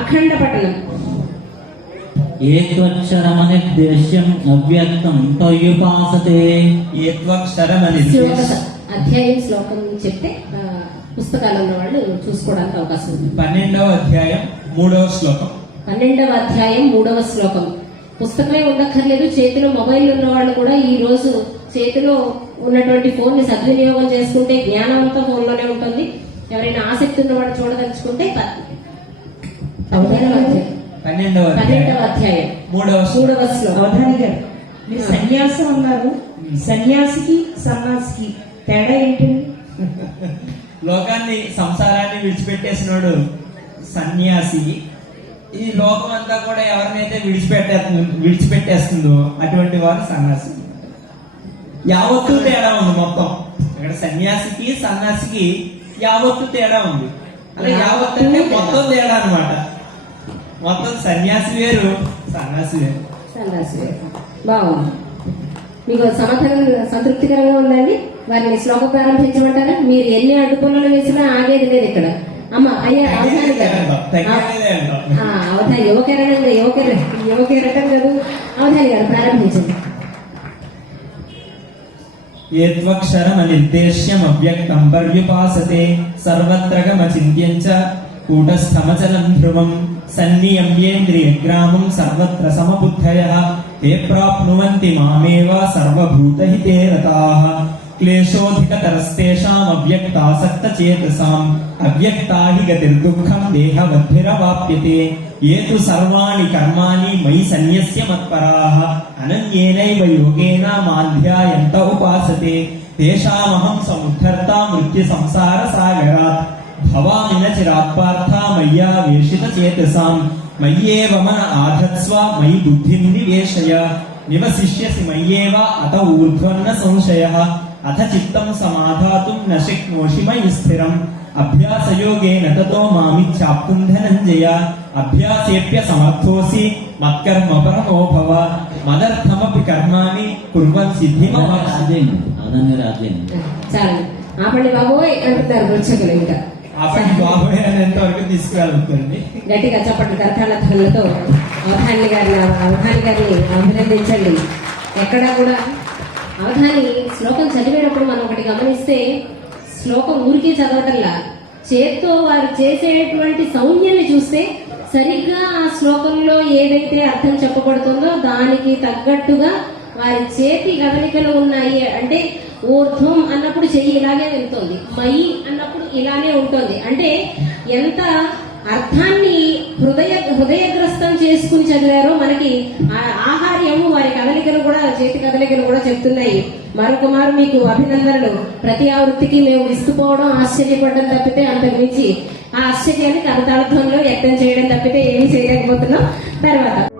అఖండ పఠనం. ఏత్వక్షరమనిర్దేశ్యం అవ్యక్తం తొయ్యుపాసతే. ఏత్వక్షరమని అధ్యాయం శ్లోకం చెప్తే ఆ, పుస్తకాలు ఉన్న వాళ్ళు చూసుకోవడానికి అవకాశం ఉంది. పన్నెండవ అధ్యాయం మూడవ శ్లోకం. పన్నెండవ అధ్యాయం మూడవ శ్లోకం. పుస్తకమే ఉండక్కర్లేదు చేతిలో మొబైల్ ఉన్న వాళ్ళు కూడా ఈ రోజు చేతిలో ఉన్నటువంటి ఫోన్ని సద్వినియోగం చేసుకుంటే జ్ఞానం అంతా ఫోన్లోనే ఉంటుంది. ఎవరైనా ఆసక్తి ఉన్న వాళ్ళు చూడదలుచుకుంటే ప- పదిహేనవ అధ్యాయం. పన్నెండవ పన్నెండవ అధ్యాయం. అధ్యాయం మూడవ శ్లోకం మూడవ శ్లోకం అవధాని గారు మీరు సన్యాసం అన్నారు. సన్యాసికి సన్నాసికి తేడా ఏంటండి లోకాన్ని సంసారాన్ని విడిచిపెట్టేసినోడు సన్యాసి. ఈ లోకం అంతా కూడా ఎవరినైతే విడిచిపెట్టే విడిచిపెట్టేస్తుందో అటువంటి వారు సన్యాసి యావత్తు తేడా ఉంది మొత్తం. ఇక్కడ సన్యాసికి సన్యాసికి యావత్తు తేడా ఉంది. అలా యావత్తు అంటే మొత్తం తేడా అన్నమాట. మొత్తం సన్యాసి వేరు సన్యాసి వేరు. సన్యాసి బాగుంది. మీకు సమాధానం సంతృప్తికరంగా ఉందండి? వారిని శ్లోకం ప్రారంభించమంటారా? మీరు ఎన్ని అడ్డుపనులు వేసినా ఆగేది లేదు ఇక్కడ. అమ్మ అయ్యా అవధాని గారు అంటాం అవధాని యువకరణం యువకర యువకరటం కాదు. అవధాని గారు ప్రారంభించండి. ఏత్వక్షరమనిర్దేశ్యం అవ్యక్తం పర్యుపాసతే సర్వత్రగమచింత్యం చ కూటస్థమచలం ధ్రువం సన్నియమ్యేంద్రియగ్రామం సర్వత్ర సమబుద్ధయ. ते ప్రాప్నువంతి మామేవ సర్వభూతహితే రతాః. క్లేశోऽధికతరస్తేషామవ్యక్తాసక్తచేతసాम् అవ్యక్తా హి గతిర్దుఃఖం దేహవద్భిరవాప్యతే ఏ తు సర్వాణి కర్మాణి మయి సన్యస్య మత్పరాः అనన్యేనైవ యోగేన మాధ్యాయంత ఉపాసతే తేషామహం సముద్ధర్తా మృత్యు సంసార సాగరాత్ భవామి న చిరాత్పార్థ మయ్యా వేషిత చేతసాం మయ్యేవ మన ఆధత్స్వ మయి బుద్ధిం నివేశయ నివసిష్యసి అథ చిత్తం సమాధాతుం న శక్నోషి మయి స్థిరం. అభ్యాసయోగేన తతో మామిచ్చాప్తుం ధనంజయ. అభ్యాసేప్య సమర్థోసి మత్కర్మ పరమో భవ మదర్థమపి కర్మాణి కుర్వన్ రాజ్యం చాలు. ఆపండి బాబోయ్ అంటున్నారు వృక్షకులు ఇంకా. అప్పటి బాబోయ్ అనేంత వరకు తీసుకురాలుతుంది గట్టిగా చప్పట్లు కరతాళ ధ్వనులతో. అవధాని గారిని అవధాని గారిని అభినందించండి. ఎక్కడా కూడా అవధాని శ్లోకం చదివేటప్పుడు మనం ఒకటి గమనిస్తే శ్లోకం ఊరికే చదవటంలా. చేత్తో వారు చేసేటువంటి సౌమ్యాన్ని చూస్తే సరిగ్గా ఆ శ్లోకంలో ఏదైతే అర్థం చెప్పబడుతుందో దానికి తగ్గట్టుగా వారి చేతి కదలికలు ఉన్నాయి. అంటే ఊర్ధ్వం అన్నప్పుడు చెయ్యి ఇలాగే వెళ్తుంది మై అన్నప్పుడు ఇలానే ఉంటుంది. అంటే ఎంత అర్థాన్ని హృదయ హృదయగ్రస్తం చేసుకుని చదివారో మనకి ఆ ఆహార్యము వారి కదలికలు కూడా చేతి కదలికలు కూడా చెప్తున్నాయి. మరొకమారు మీకు అభినందనలు. ప్రతి ఆవృత్తికి మేము విస్తుపోవడం ఆశ్చర్యపడడం తప్పితే అంతకుమించి ఆ ఆశ్చర్యాన్ని కరతాళధ్వంలో వ్యక్తం చేయడం తప్పితే ఏమీ చేయలేకపోతున్నాం. తర్వాత